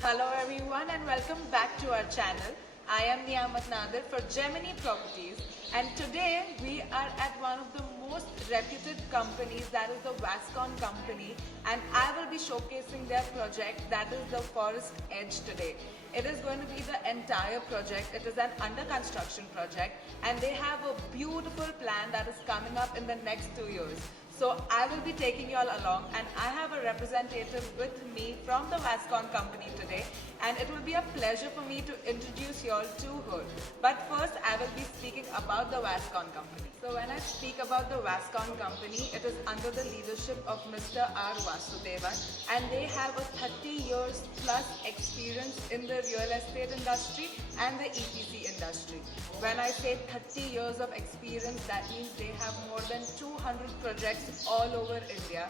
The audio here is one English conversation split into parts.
Hello everyone and welcome back to our channel. I am Niyamat Nadir for Gemini Properties and today we are at one of the most reputed companies, that is the Vascon company, and I will be showcasing their project, that is the Forest Edge, today. It is going to be the entire project. It is an under construction project and they have a beautiful plan that is coming up in the next 2 years. So I will be taking you all along and I have a representative with me from the Vascon company today, and it will be a pleasure for me to introduce you all to her. But first I will be speaking about the Vascon company. So when I speak about the Vascon company, it is under the leadership of Mr. R. Vasudevan, and they have a 30 years plus experience in the real estate industry and the EPC industry. When I say 30 years of experience, that means they have more than 200 projects all over India,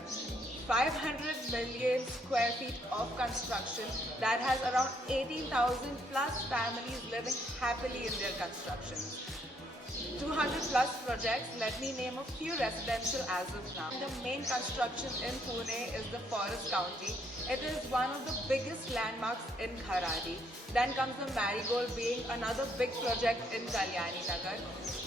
500 million square feet of construction that has around 18,000 plus families living happily in their constructions. 200 plus projects. Let me name a few residential as of now. The main construction in Pune is the Forest County. It is one of the biggest landmarks in Kharadi. Then comes the Marigold, being another big project in Kalyani Nagar.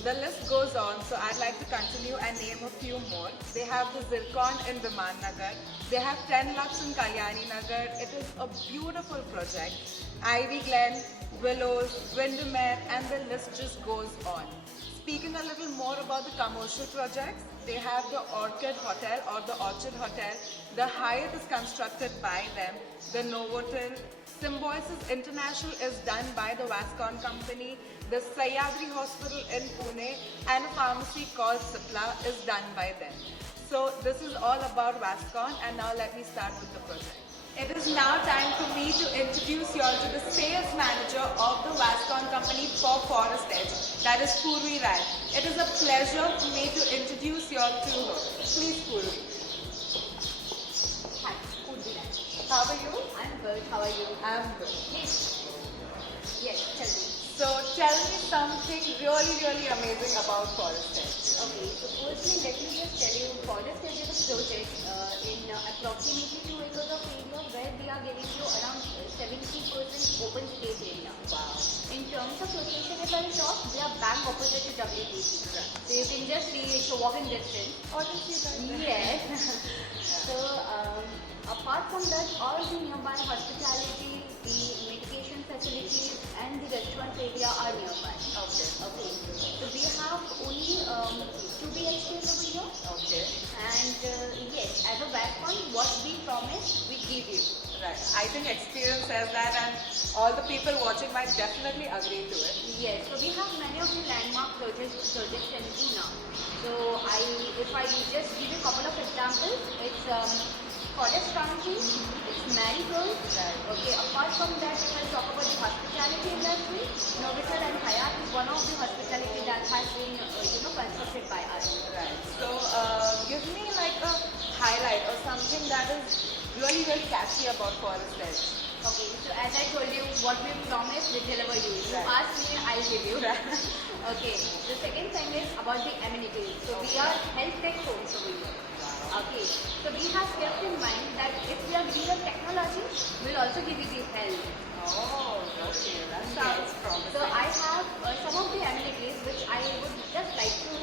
The list goes on, so I'd like to continue and name a few more. They have the Zircon in Viman Nagar. They have 10 Lux in Kalyani Nagar. It is a beautiful project. Ivy Glen, Willows, Windermere, and the list just goes on. Speaking a little more about the commercial projects, they have the Orchid Hotel or the Orchid Hotel. The Hyatt is constructed by them. The Novotel, Symbiosis International is done by the Vascon company. The Sahyadri Hospital in Pune and a pharmacy called Cipla is done by them. So this is all about Vascon, and now let me start with the project. It is now time for me to introduce you all to the sales manager of the Vascon company for Forest Edge, that is Purvi Rai. It is a pleasure for me to introduce you all to her. Please, Purvi. Hi, Purvi Rai. How are you? I'm good. How are you? I'm good. Yes, tell me. So tell me something really amazing about Forest Edge. Okay, so firstly, let me just tell you, Forest Edge is a project in approximately 2 acres of area where we are giving you around 70% open space area. Wow. In terms of location, if I talk, we are back opposite to WTC. So you can just see it's a walking distance. Oh, did you guys? Yes. So apart from that, all the nearby hospitality, the medication facilities and the restaurant area are nearby. Okay. Okay. So we have only 2 BHKs over here. Okay. And yes, as a Vascon, what we promise, we give you. Right. I think experience says that, and all the people watching might definitely agree to it. Yes, so we have many of the landmark projects in Pune. So if I just give you a couple of examples, it's Forest County, it's Marigold. Right. Okay, apart from that, if I talk about the hospitality industry, Novotel and Hyatt is one of the hospitality that has been constructed by us. Right. So give me like a highlight or something that is really catchy about Forest Edge. Okay, so as I told you, what we promise, we deliver you. You Right. ask me, I'll give you. Right. Okay, the second thing is about the amenities. So we are health tech homes over here. Okay, so we have kept in mind that if we are giving you technology, we'll also give you the health. Oh, okay. That sounds promising. So I have some of the amenities which I would just like to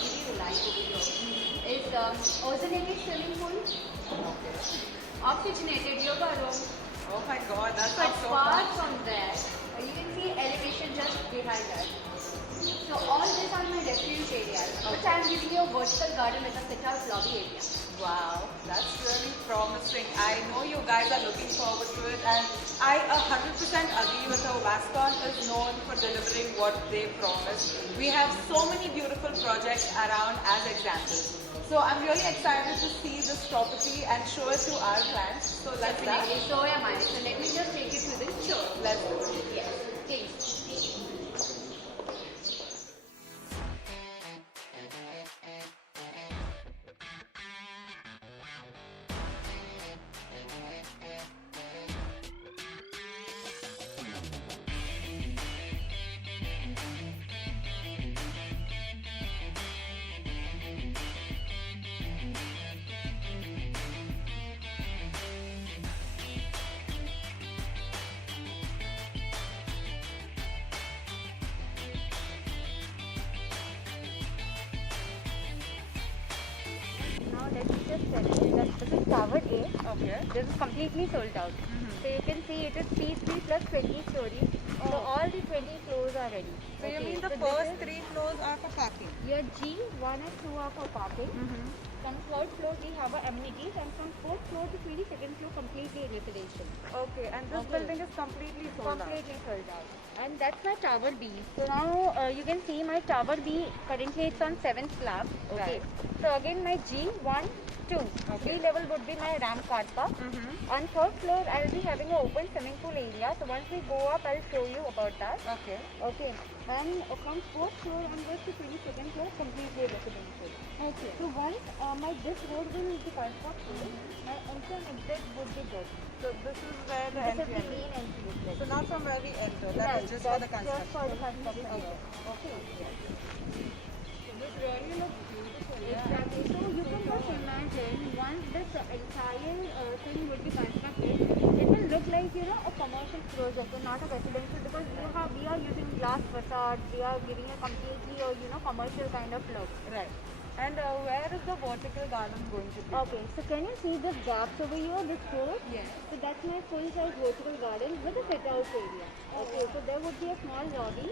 give you live over here. Is ozonated swimming pool, Okay. oxygenated yoga room. Oh my God, that sounds so Apart fun. from that, you can see elevation just behind us. So all these are my refuge areas, which I am giving you a vertical garden with a sit-out lobby area. Wow, that's really promising. I know you guys are looking forward to it, and I 100% agree with how Vascon is known for delivering what they promise. We have so many beautiful projects around as examples. So I'm really excited to see this property and show it to our clients. So let's start. Definitely, so am I. So let me just take you to the show. Let's do it. Yes, please. let me just tell you that this is Tower A. Okay. This is completely sold out. So you can see it is C3 plus 20 stories. So Oh. all the 20 floors are ready. So you mean the so this first is 3 floors are for parking? your G, 1 and 2 are for parking. From third floor we have our amenities, and from fourth floor to 22nd floor completely residential. Okay, and this Okay. building is completely sold out. Completely sold out. And that's my tower B. So now you can see my tower B, currently it's on 7th slab. Okay. Right. So again my G1, 2. Okay. B level would be my ramp car park. On third floor I'll be having an open swimming pool area. So once we go up I'll show you about that. Okay. Okay. And from fourth floor onwards to 22nd floor completely residential. Okay. So once this road will be constructed, my entry and exit would be good. So this is where the This is entry the is. main entry exit. So not from where we enter, that Right, is just for the that's just for construction. the construction. Okay. Okay. This really looks beautiful. Exactly. So you can just imagine once this entire thing would be constructed, it will look like a commercial project and not a residential, because we are using glass facades. We are giving a completely commercial kind of look. Right. And where is the vertical garden going to be? Okay, so can you see this gaps over here, this floor? Yes. So that's my full-size vertical garden with a sit-out area. Okay, so there would be a small lobby.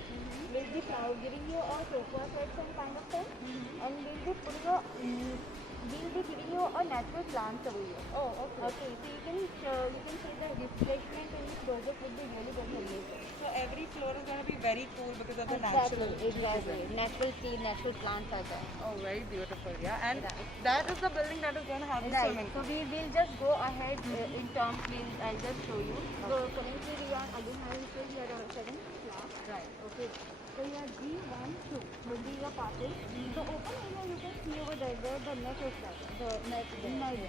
We'll be giving you a sofa set and kind of thing, and we'll be giving you a natural plants over here. Oh, okay. Okay, so you can see the refreshment in this project would be really very amazing. So every floor is going to be very cool because of the natural. Exactly. Natural trees, natural plants are there. Oh, very beautiful, yeah. And Right. that is the building that is going to have the Right. swimming So pool. we will just go ahead in terms. I'll just show you. So currently we are again having here our 7th class. Right. Okay. So your G1, 2 will be your passage. The open area you can see over there where the net is there. The net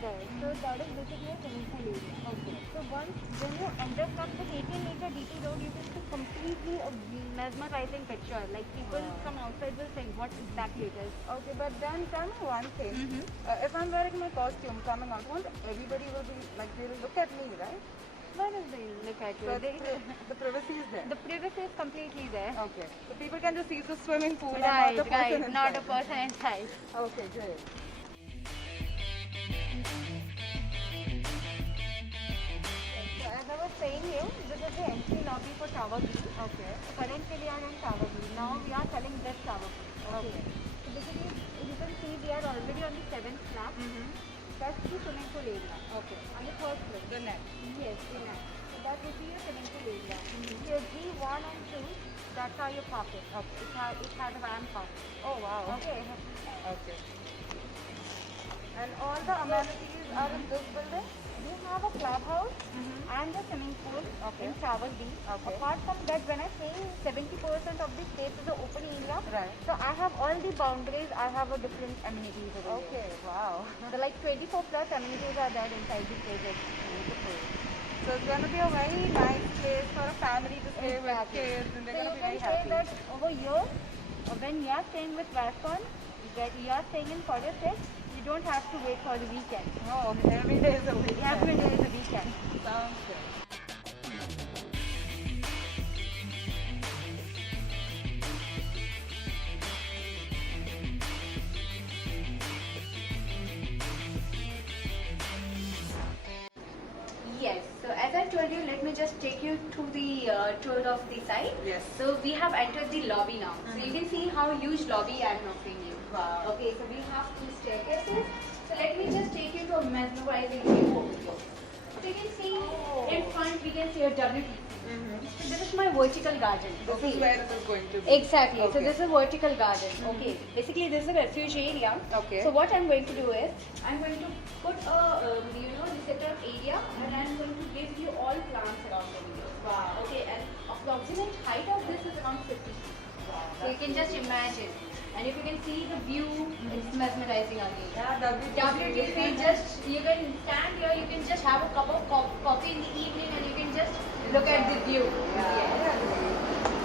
there. So that is basically a swimming pool area. Okay. So once when you enter from the 18-meter DT road, you can see completely a mesmerizing picture. Like people from outside will think what exactly it is. Okay, but then tell me one thing. If I'm wearing my costume coming out, won't everybody will be like, they will look at me, right? Why does they look at you? So the privacy is there. The privacy is completely there. Okay. So people can just see the swimming pool Right, and not the person right. Not a inside. person inside. Okay, great. So as I was saying you, this is the entry lobby for Tower B. Okay. So currently we are in Tower B. Now we are selling this Tower B. Okay. So basically you can see we are already on the 7th slab. That's the swimming pool area. Okay. On the first floor. The net. Yes, the net. So that would be your swimming pool area. So G1 and 2, that's how you park it. Okay. It has a ramp park. Oh, wow. Okay. Okay. And all the amenities are in this building? We have a clubhouse and a swimming pool in Tower B. Okay. Apart from that, when I say 70% of the space is the open area, Right. so I have all the boundaries, I have a different amenities over Okay, wow. here. So like 24 plus amenities are there inside the project. Beautiful. So it's going to be a very nice place for a family to stay with kids, and they're So going to you be very can say happy. that over here, when you are staying with Vascon, that you are staying in 46, you don't have to wait for the weekend. Oh, every day is a weekend. Every day is a weekend. Sounds good. Yes, so as I told you, let me just take you to the tour of the site. Yes. So we have entered the lobby now. So you can see how huge lobby I am offering you. Wow. Okay, so we have 2 staircases. So let me just take you to a mesmerizing view over here. So you can see in front we can see a WTC. So this is my vertical garden. This is where it is going to be. Exactly. So Okay. this is a vertical garden. Okay. Basically, this is a refuge area. Okay. So what I'm going to do is, I'm going to put a the setup area, and I'm going to give you all plants around the area. Wow. Okay. And approximate height of this is around 50 feet. So you can just imagine. And if you can see the view, it's mesmerizing again. Yeah, WTC, just you can stand here, you can just have a cup of coffee in the evening, and you can just look at the view. Yeah.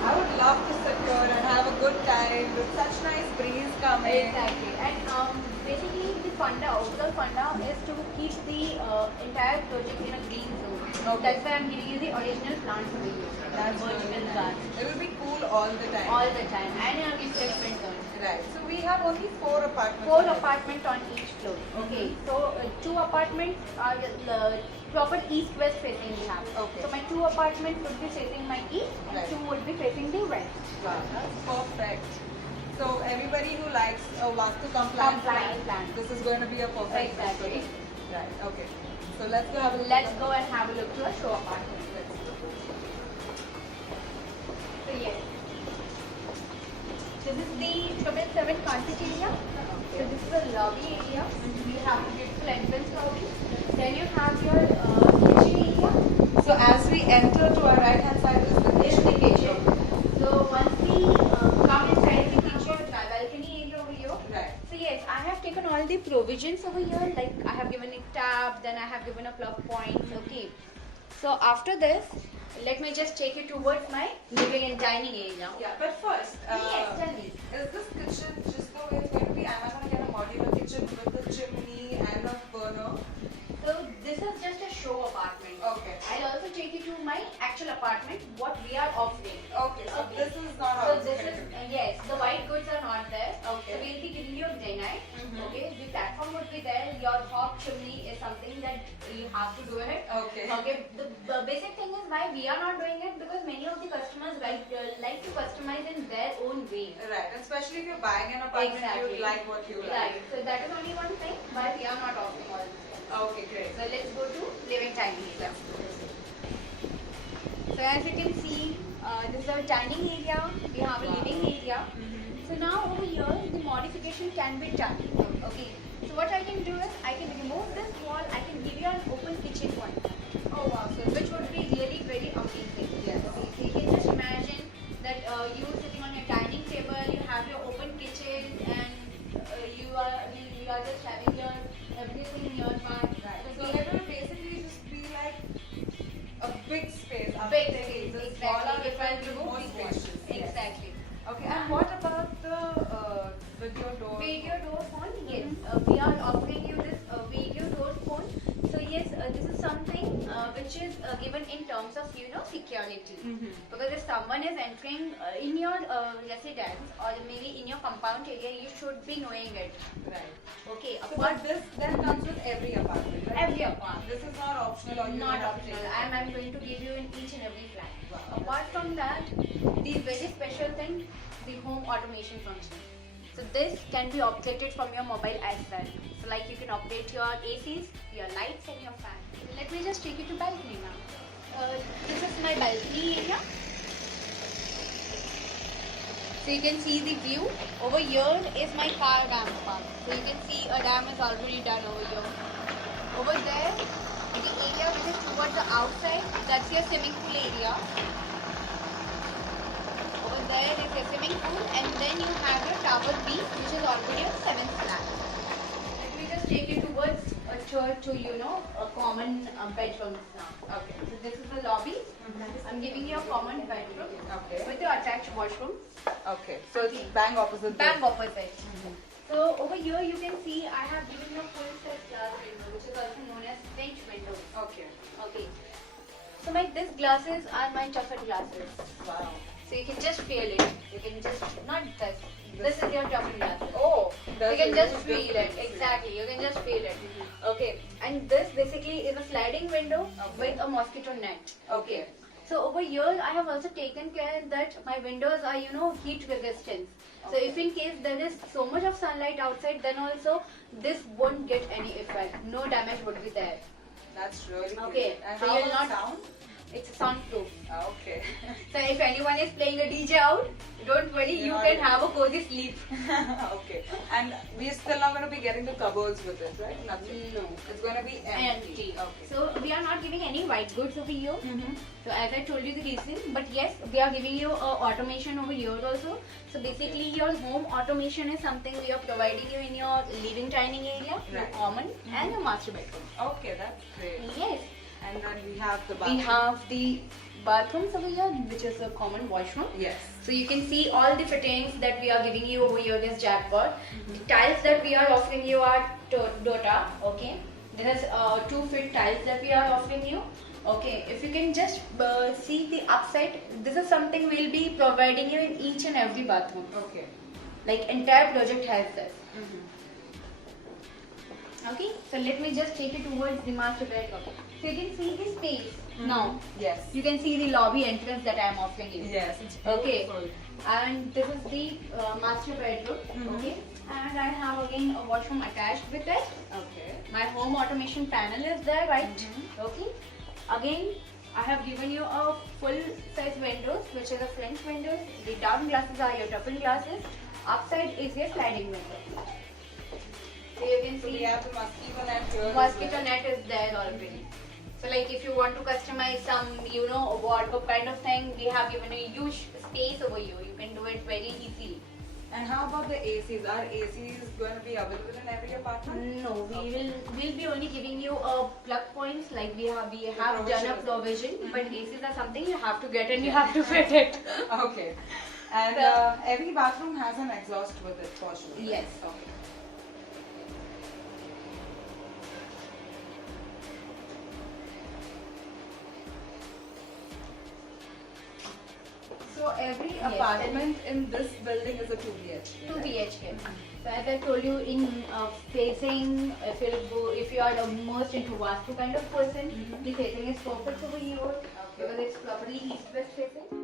I would love to sit here and have a good time with such nice breeze coming. Exactly. And basically the overall funda is to keep the entire project in a green zone. Okay. That's why I'm giving you the original plants over here. That's vertical really garden. nice. It will be cool all the time. All the time. And refreshment zone. Right. So we have only 4 apartments. Four on it. apartments on each floor. Okay, so 2 apartments are proper east-west facing we have. Okay. So my 2 apartments would be facing my east and Right. 2 would be facing the west. Wow, that's perfect. So everybody who likes a Vastu compliant Compliant plan. this is going to be a perfect place for Exactly. them. Right. Okay. So let's go have a look. Let's go and have a look to our show apartment. So yes, this is the 777 Kanti area. So this is the lobby area. You have a beautiful entrance lobby. Then you have your kitchen area. So as we enter to our right hand side is the This is the kitchen. kitchen. So once we come inside the kitchen, my balcony area over here. Right. So yes, I have taken all the provisions over here. Like I have given a tab, then I have given a plug point. Okay. So after this, let me just take you towards my living and dining area. Yeah, but first, Yes, tell me. is this kitchen just the way it's going to be? Am I going to get a modular kitchen with a chimney and a burner? So this is just a show apartment. Okay. I'll also take you to my actual apartment, what we are offering. Okay, so this is not So how it's this going is to be. yes, the white goods are not there. Okay. So we'll be giving you granite. Mhm. Okay, the platform would be there. Your hot chimney is something that you have to do it. Okay. Okay. The basic thing is why we are not doing it because many of the customers like to customize in their own way. Right, and especially if you're buying an apartment, Exactly. you like what you like. Right. So that is only one thing why we are not offering all this. Okay, great. So let's go to living dining area. So as you can see, this is our dining area. We have a living area. So now over here, the modification can be done. Okay. So what I can do is I can remove this wall. I can give you an open kitchen one, Oh wow, so which would be really very amazing. Yes. Okay. So you can just imagine that you sitting on your dining table, you have your open kitchen, and you are just having your everything in your mind. right. So So we- it will basically just be like a big space. Big space, This exactly. wall If I will be remove more the wall. spacious. Yes. Exactly. Okay, and what about the video door? Video door phone, yes. We are offering you this video door phone. So yes, this is something which is given in terms of security. Because if someone is entering in your residence or maybe in your compound area, you should be knowing it. Right. Okay. So, but this then comes with every apartment, right? Every apartment. This is not optional or you Not have to optional. take it. I'm going to give you in each and every flat. Wow. Apart from that, the very special thing, the home automation function. So this can be operated from your mobile as well. So like you can operate your ACs, your lights and your fan. Let me just take you to balcony now. This is my balcony area. So you can see the view. Over here is my car dam park. So you can see a dam is already done over here. Over there, the area which is towards the outside, that's your swimming pool area. Over there is your swimming pool, and then you have your tower B, which is already on 7th flat. Let me just take you towards a church to a common bedrooms now. Okay. So this is the lobby. I'm giving you a common bedroom Okay. with your attached washroom. Okay. So Okay. it's bang opposite. Bang this. opposite. So over here you can see I have given you a full set glass window, which is also known as French window. Okay. Okay. So these glasses are my Tuffet glasses. Wow. So you can just feel it. You can just not this. This is your Tuffet glasses. Oh. You can just feel it. Exactly. You can just feel it. Okay. And this basically is a sliding window with a mosquito net. Okay. So over here, I have also taken care that my windows are, heat resistant. So if in case there is so much of sunlight outside, then also this won't get any effect. No damage would be there. That's really good. Okay. And So how you'll about not. sound? It's soundproof. Okay. So if anyone is playing a DJ out, don't worry, you You're can not- have a cozy sleep. Okay. And we're still not going to be getting the cupboards with it, right? Nothing. No. It's going to be empty. Okay. So we are not giving any white goods over here. So as I told you the reason, but yes, we are giving you automation over here also. So basically your home automation is something we are providing you in your living dining area, your Right. common and your master bedroom. Okay, that's great. Yes. And then we have the We bathroom. have the bathrooms over here, which is a common washroom. Yes. So you can see all the fittings that we are giving you over here is jackpot. The tiles that we are offering you are Dota. Okay. This is 2 feet tiles that we are offering you. Okay. If you can just see the upside, this is something we'll be providing you in each and every bathroom. Okay. Like entire project has this. Okay, so let me just take it towards the master bedroom. So you can see the space now. Yes. You can see the lobby entrance that I am offering you. Yes, it's Okay, beautiful. and this is the master bedroom. Okay, and I have again a washroom attached with it. Okay. My home automation panel is there, right? Okay. Again, I have given you a full size windows, which is a French windows. The down glasses are your double glasses. Upside is your sliding window. So you can So we see have the mosquito net here. as mosquito well. net is there already. So like if you want to customize some, you know, wardrobe kind of thing, we have given a huge space over here. You can do it very easily. And how about the ACs? Are ACs going to be available in every apartment? No, we'll be only giving you a plug points, like we have done a provision. provision, but ACs are something you have to get and you have to fit it. Okay. And So- every bathroom has an exhaust with it for sure. right? Yes. Okay. So every Yes, apartment in this building is a 2 BHK. 2 right? BHK. So as I told you, in facing, if you are the most into Vastu kind of person, the facing is perfect over here because it's properly east-west facing.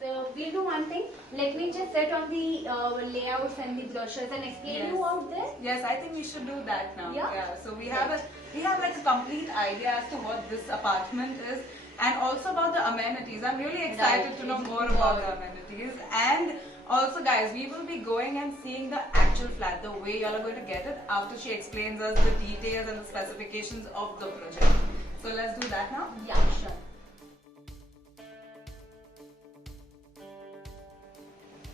So we'll do one thing. Let me just set on the layouts and the brochures and explain Yes. you out there. Yes, I think we should do that now. Yeah? So we have like a complete idea as to what this apartment is, and also about the amenities. I'm really excited Right. to know more about the amenities. And also, guys, we will be going and seeing the actual flat, the way y'all are going to get it after she explains us the details and the specifications of the project. So let's do that now. Yeah, sure.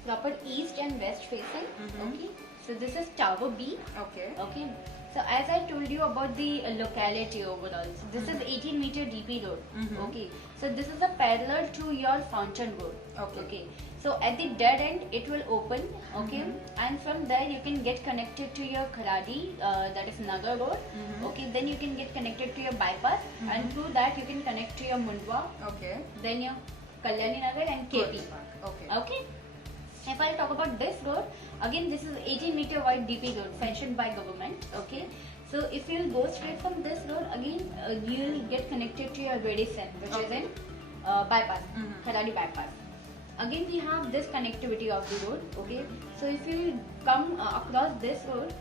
Proper east and west facing. Okay. So this is Tower B. Okay. Okay. So as I told you about the locality overall, so this is 18-meter DP road. Okay. So this is a parallel to your Fountain Road. Okay. So at the dead end, it will open. Okay. And from there you can get connected to your Kharadi, that is Nagar Road. Okay. Then you can get connected to your bypass, and through that you can connect to your Mundwa, Okay. then your Kalyani Nagar and KP. Okay. Okay. If I talk about this road, again this is 18-meter wide DP road sanctioned by government. Okay. So if you'll go straight from this road, again you'll get connected to your Redison, which is in bypass, Kharadi bypass. Again we have this connectivity of the road. Okay. So if you come across this road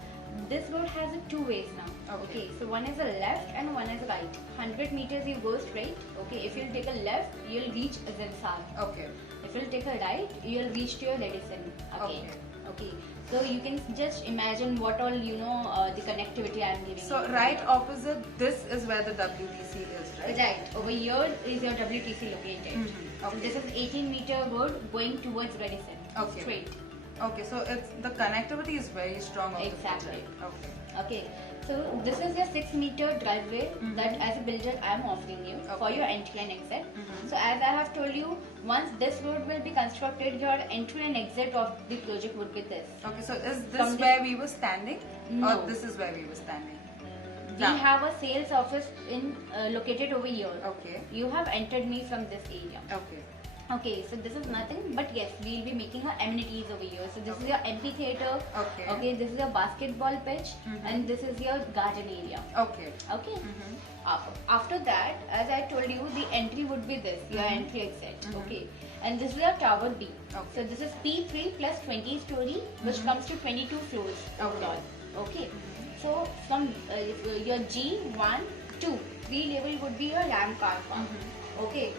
has two ways now. Okay. So one is a left and one is right. 100 meters you go straight. Okay. If you take a left, you'll reach Zinsar. Okay. If you'll take a right, you'll reach to your Redison again. Okay. So you can just imagine what all the connectivity I am giving. So you. right opposite this is where the WTC is, right? Right. Over here is your WTC located. So Okay. this is 18-meter road going towards Redison. Okay. Straight. Okay, so it's the connectivity is very strong. Of the Exactly. project. Okay. Okay. So this is your 6-meter driveway that as a builder I am offering you for Okay. your entry and exit. So as I have told you, once this road will be constructed, your entry and exit of the project would be this. Okay, so is this From the- where we were standing? No. Or this is where we were standing? We Down. have a sales office in located over here. Okay. You have entered me from this area. Okay. Okay, so this is nothing, but yes, we'll be making our amenities over here. So this is your amphitheater. Okay. Okay, this is your basketball pitch, and this is your garden area. Okay. Okay. After that, as I told you, the entry would be this, your entry exit. Okay. And this is your tower B. Okay. So this is P3 plus 20 story, which comes to 22 floors overall. Okay. So from your G1, 2, 3 level would be your ramp car park. Okay.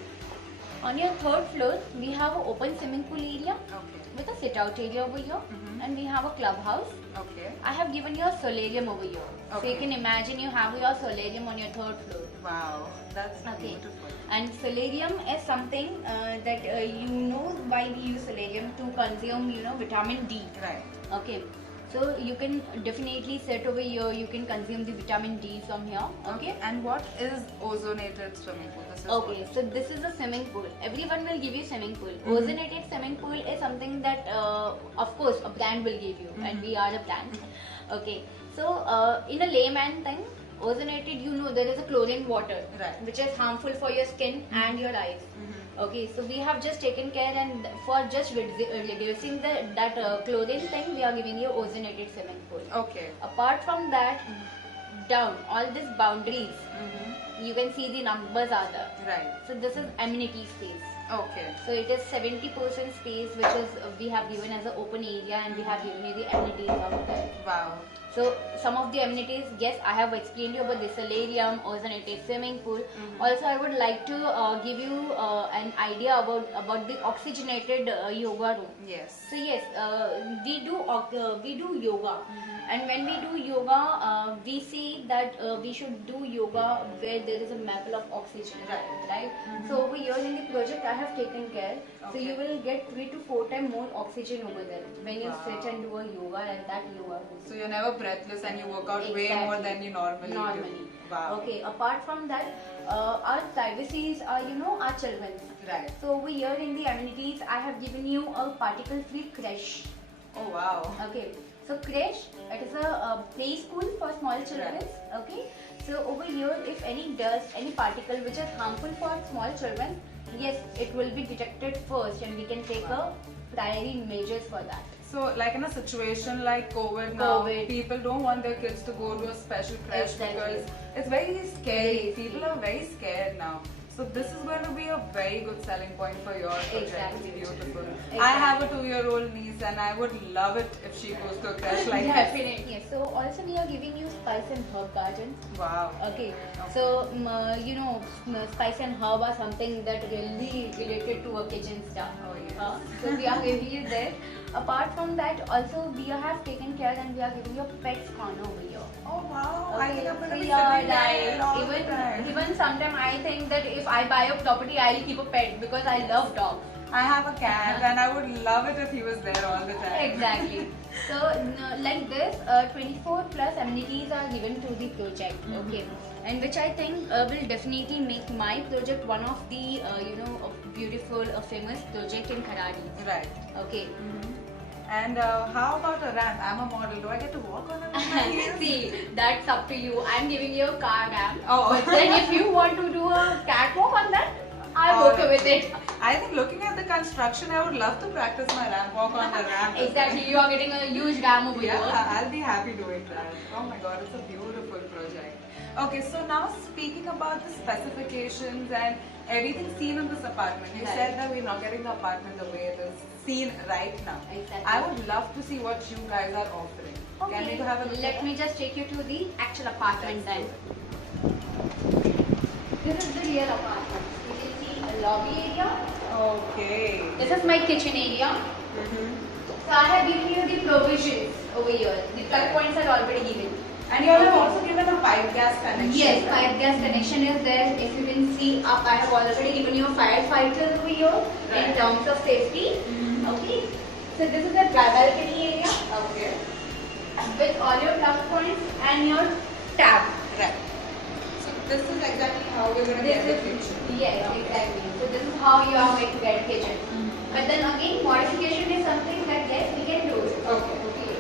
On your 3rd floor, we have an open swimming pool area Okay. with a sit-out area over here, and we have a clubhouse. Okay. I have given you a solarium over here. So Okay. you can imagine you have your solarium on your 3rd floor. Wow. That's Okay. beautiful. And solarium is something that you know why we use solarium to consume, vitamin D. Right. Okay. So you can definitely sit over here. You can consume the vitamin D from here. Okay. And what is ozonated swimming pool? This is Okay, so this is a swimming pool. Everyone will give you swimming pool. Ozonated swimming pool is something that, of course, a brand will give you, and we are a brand. Okay, so in a layman thing, ozonated, there is a chlorine water, Right. which is harmful for your skin and your eyes. Okay, so we have just taken care, and for just reducing that chlorine thing, we are giving you ozonated swimming pool. Okay. Apart from that, down all these boundaries, you can see the numbers are there. Right. So this is amenity space. Okay. So it is 70% space, which is we have given as an open area, and we have given you the amenities out there. Wow. So some of the amenities, yes, I have explained you about the solarium, ozonated swimming pool. Also, I would like to give you an idea about the oxygenated yoga room. Yes. So yes, we do yoga, and when we do yoga, we see that we should do yoga where there is a level of oxygen, right? So over here in the project, I have taken care. So you will get 3 to 4 times more oxygen over there when you sit and do a yoga at that yoga room. So you're never breathless and you work out way more than you normally do. Wow. Okay. Apart from that, our privacies are our children's. Right. So over here in the amenities, I have given you a particle-free creche. Oh wow. Okay, so creche, it is a play school for small children. Right. Okay, so over here, if any dust, any particle which is harmful for small children, yes, it will be detected first, and we can take a priority measures for that. So like in a situation like COVID now, COVID. people don't want their kids to go to a special creche Exactly. because it's very scary. Very People are very scared now. So this is going to be a very good selling point for your project. Exactly. It's beautiful. Exactly. I have a 2-year-old niece and I would love it if she goes to a creche like this. Definitely. Yes. So also we are giving you spice and herb garden. Wow. Okay, so spice and herb are something that really related to a kitchen stuff. Oh, yes. So we are giving you there. Apart from that, also we have taken care, and we are giving you pets corner over here. Oh wow. I think I'm going to be yeah, sitting there like all the time. even sometimes I think that if I buy a property, I'll keep a pet because I love dogs. I have a cat and I would love it if he was there all the time. Exactly. So like this, 24 plus amenities are given to the project. Okay, and which I think will definitely make my project one of the a beautiful, famous project in Kharadi. Right. Okay. And how about a ramp? I'm a model. Do I get to walk on it? with my heels? See, that's up to you. I'm giving you a car ramp. Oh. But then if you want to do a catwalk on that, I'm Oh, okay with it. I think looking at the construction, I would love to practice my ramp walk on the ramp. Exactly, you are getting a huge ramp over Yeah, here. I'll be happy doing that. Oh my god, it's a beautiful project. Okay, so now speaking about the specifications and everything seen in this apartment, you Right. said that we're not getting the apartment the way it is seen right now. Exactly. I would love to see what you guys are offering. Can we have a look? Let me just take you to the actual apartment then. This is the real apartment. You can see a lobby area. Okay. This is my kitchen area. So I have given you the provisions over here. The plug points are already given. And you all have also given a pipe gas connection. Yes, pipe gas connection is there. If you can see up, I have already given you firefighters over here in Right. terms of safety. Okay. So this is the dry balcony area Okay. with all your plug points and your tab. Right. So this is exactly how we're going to get the kitchen. Yes, exactly. So this is how you are going to get kitchen. But then again, modification is something that yes, we can do it. Okay. Okay.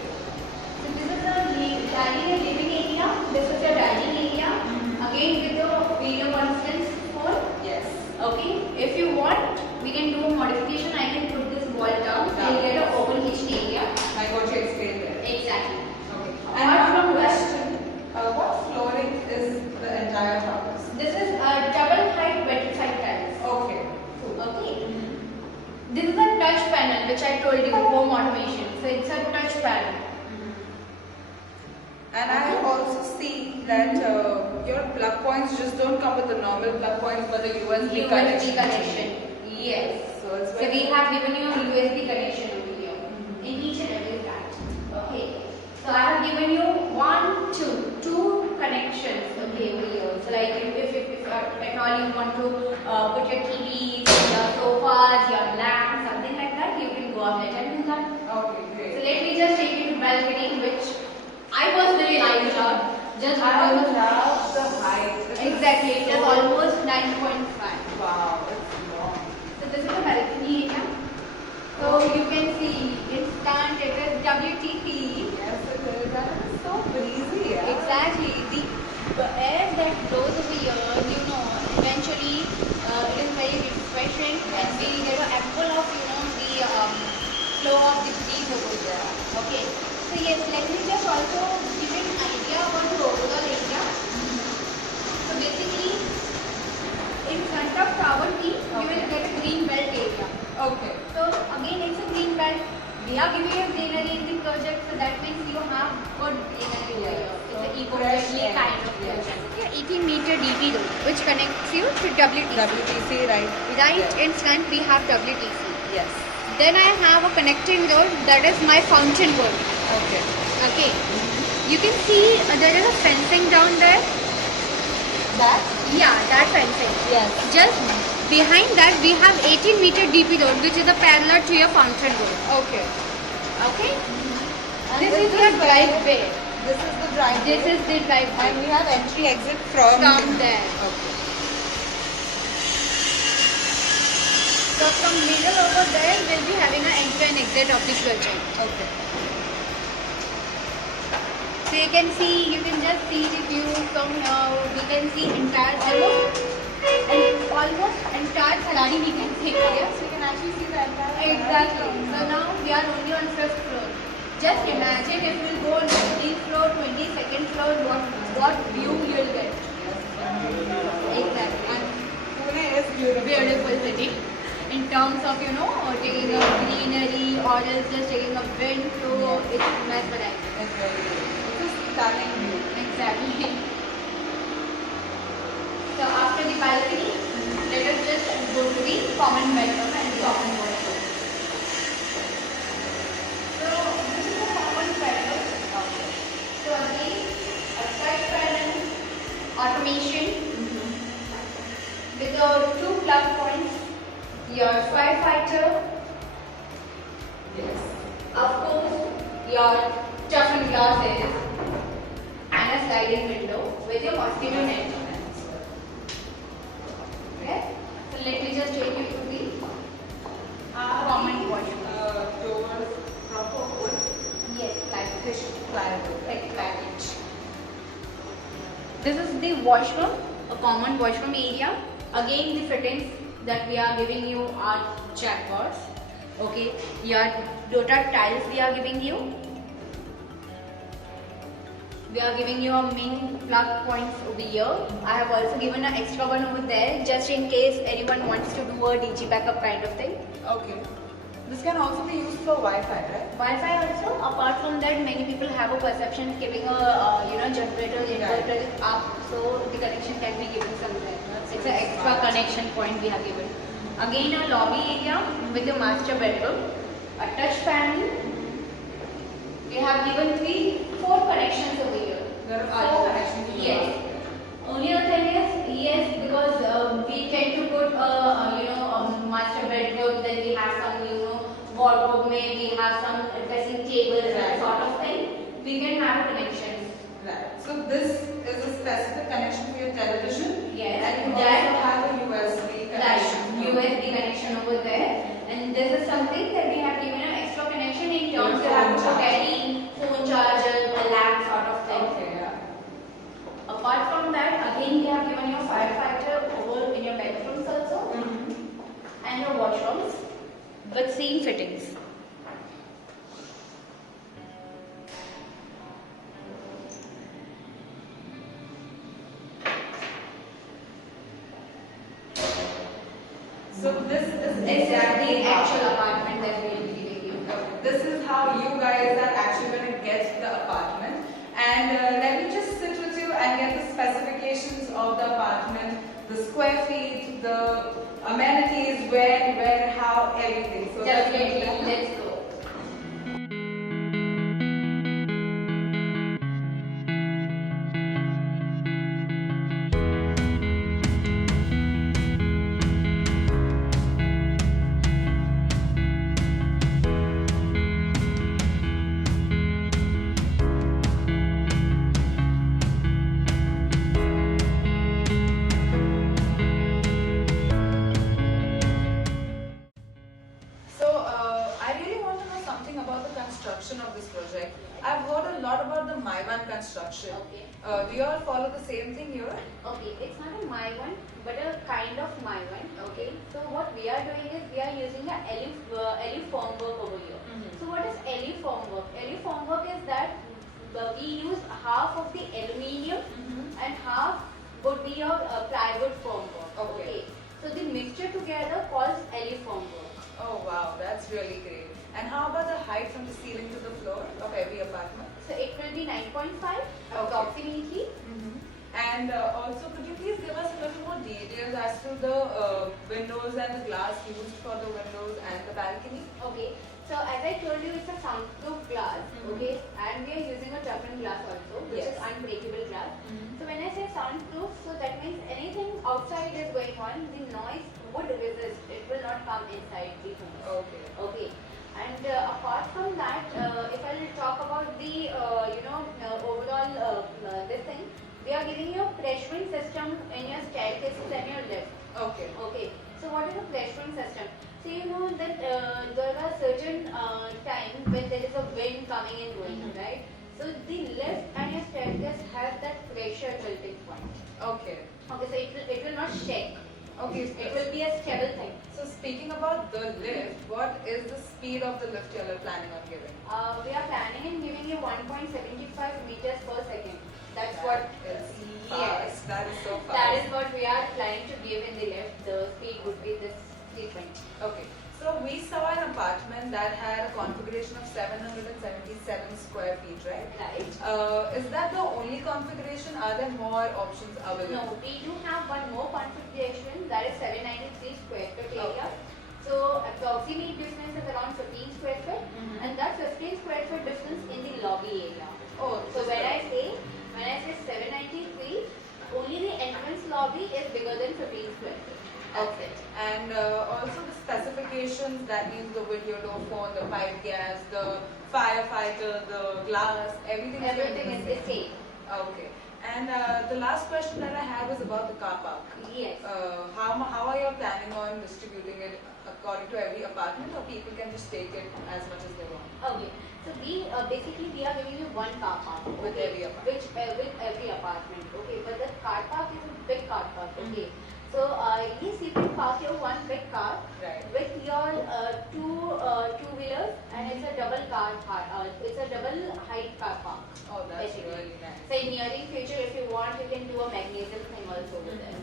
So this is a dining and living area. This is your dining area. Again with the video conference phone. Yes. Okay. If you want, we can do a modification. I can put this wall down. You'll get an open kitchen area. Like what you explained there. Exactly. Okay. Apart And from one that- question, what flooring is the entire house? This is a double height wet side tiles. Okay. Okay. This is a touch panel which I told you, home automation. So it's a touch panel. And I have also seen that your plug points just don't come with the normal plug points but the USB connection. Yes. So it's So very we have given you a USB connection over here in each and every flat. Okay. So I have given you two connections. Okay, over here. So like if at all you want to put your TVs, your sofas, your lamps, something like that, you can go ahead and do that. okay, So great. let me just take you to balcony, which I personally like a lot. Just I almost love the height. exactly, it is almost 9.5. Wow, it's long. So this is the balcony area. So you can see instant, it is WTP. Yes, it is. That is so breezy. Yeah? Exactly. The air that blows over here, you know, eventually it is very refreshing and we get an ample of, you know, the flow of the breeze over there. Okay. So yes, let me just also give you an idea about the overall area. So basically, in front of tower T, you will get a green belt area. Okay. So again, it's a green belt. We are giving you greenery in the project, so that means you have good greenery over here. It's an eco-friendly kind of project. Your 18-meter DP road, which connects you to WTC. WTC, right? Right Yes. in front, we have WTC. Yes. Then I have a connecting road, that is my fountain road. Okay. Okay. You can see there is a fencing down there. That? Yeah, that fencing. Yes. Just behind that, we have 18-meter DP road, which is a parallel to your fountain road. Okay. Okay. And This is your driveway. This is the driveway. This is the driveway. And we have entry exit from there. Okay. So from middle over there, we'll be having an entry and exit of the project. Okay. So you can just see the view from here. We can see entire almost entire Salani we can see here. Yes, we can actually see the entire. Exactly. So now we are only on 5th floor. Just imagine if we'll go on 15th floor, 22nd floor, what view you'll get. Exactly. And Pune is beautiful. Beautiful city. In terms of, you know, taking a greenery or else just taking a wind, so it's mesmerizing. It's very good. It's a stunning view. Exactly. So after the balcony, let us just go to the common bedroom and common washroom. So this is the common bedroom. So again, a touch panel, automation with your two plug points, your firefighter, Yes. of course, your toughened glasses, and a sliding window with your mosquito net. Okay? So let me just take you to the common washroom. Doors, proper wood, Yes, like fish plywood. package. This is the washroom, a common washroom area. Again, the fittings that we are giving you are jackpots. Okay, your Dota tiles we are giving you. We are giving you a main plug points over here. I have also given an extra one over there just in case anyone wants to do a DG backup kind of thing. Okay. This can also be used for Wi-Fi, right? Wi-Fi also. Apart from that, many people have a perception keeping a generator inverter up, so the connection can be given somewhere. It's an extra connection point we have given. Again, a lobby area with a master bedroom, a touch panel. We have given 4 connections over here. There are 4 connections. Yes. Only the thing is, yes, because we tend to put a master bedroom, then we have some wardrobe, maybe we have some dressing tables, that sort of thing. We can have connections Right. So this is a specific connection for your television. Yes, And you that- also have a USB connection. Right, USB connection over there, and this is something that we have given an extra connection in terms you have to put any phone charger, a lamp sort of thing. Okay, yeah. Apart from that, again we have given your firefighter over in your bedrooms also and your washrooms with same fittings. So this is This is exactly the how- actual apartment that we will be giving you. This is how you guys are actually going to get the apartment. And let me just sit with you and get the specifications of the apartment, the square feet, the amenities, where, how, everything. So that's Definitely, gonna be- let's go. So I really want to know something about the construction of this project. I've heard a lot about the Maivan construction. Okay. Do you all follow the same thing here? Okay, it's not a my one, but a kind of my one. Okay, so what we are doing is we are using a LE formwork over here. Mhm. So what is LE formwork? LE formwork is that we use half of the aluminium and half would be your plywood formwork. Okay. So the mixture together calls LE formwork. Oh wow, that's really great. And how about the height from the ceiling to the floor of every apartment? So it will be 9.5 approximately. And also, could you please give us a little more details as to the windows and the glass used for the windows and the balcony? Okay, so as I told you, it's a soundproof glass, okay, and we are using a toughened glass also, which Yes. is unbreakable glass. Mhm. So when I say soundproof, so that means anything outside is going on, the noise would resist. It will not come inside the home. Okay. Okay, and apart from that, if I will talk about the overall this thing, we are giving you a pressuring system in your staircases and your lift. Okay. Okay, so what is a pressuring system? So you know that there are certain times when there is a wind coming and going, right? So the lift and your staircase has that pressure tilting point. Okay. Okay, so it will not shake. Okay. It will be a stable thing. So speaking about the lift, what is the speed of the lift you are planning on giving? We are planning and giving you 1.75 meters per second. That's what is yes. fast. That is so fast. That is what we are planning to give in the lift. The speed would be this 320. Okay. So we saw an apartment that had a configuration of 777 square feet, right? Right. Is that the only configuration? Are there more options available? No, we do have one more configuration that is 793 square foot area. Okay. So approximate distance is around 15 square foot, and that 15 square foot distance in the lobby area. Oh, So when I say 793, only the entrance lobby is bigger than 15 square foot. That's Okay. it. And also the specifications, that means the video door phone, the pipe gas, the firefighter, the glass, everything is going to Everything be is the same. Okay. And the last question that I have was about the car park. Yes. How are you planning on distributing it according to every apartment, or people can just take it as much as they want? Okay. So we basically we are giving you one car park With okay, every apartment. with every apartment. Okay, but the car park is a big car park. Okay. Mhm. So yes, you can park your one big car Right. with your two-wheelers, and it's a double car. It's a double height car park. Oh, that's Basically. really nice. So in nearing future, if you want, you can do a magnesium thing also with it,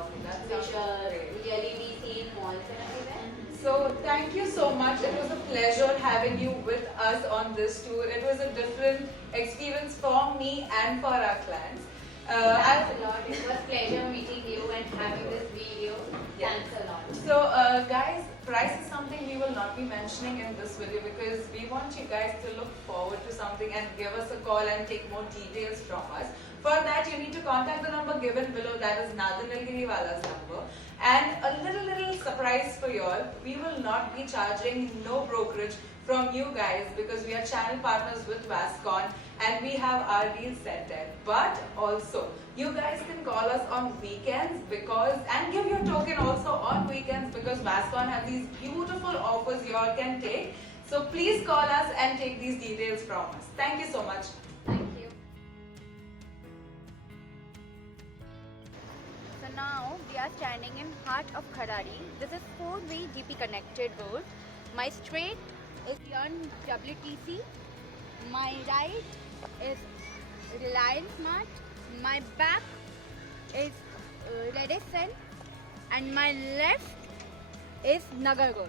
Okay, that which sounds great. really we see in malls and everywhere. So thank you so much. It was a pleasure having you with us on this tour. It was a different experience for me and for our clients. Thanks a lot. It was pleasure meeting you and having this video. Yeah. Thanks a lot. So guys, price is something we will not be mentioning in this video because we want you guys to look forward to something and give us a call and take more details from us. For that, you need to contact the number given below, that is Nadan Nilgiriwala's number. And a little surprise for you all, we will not be charging no brokerage from you guys because we are channel partners with Vascon and we have our deal set there. But also, you guys can call us on weekends and give your token also on weekends, because Vascon have these beautiful offers you all can take. So please call us and take these details from us. Thank you so much. Thank you. So now we are standing in heart of Kharari. This is 4-way GP connected road. My straight is beyond WTC. My right is Reliance Mart. My back is Redison, and my left is Nagargod.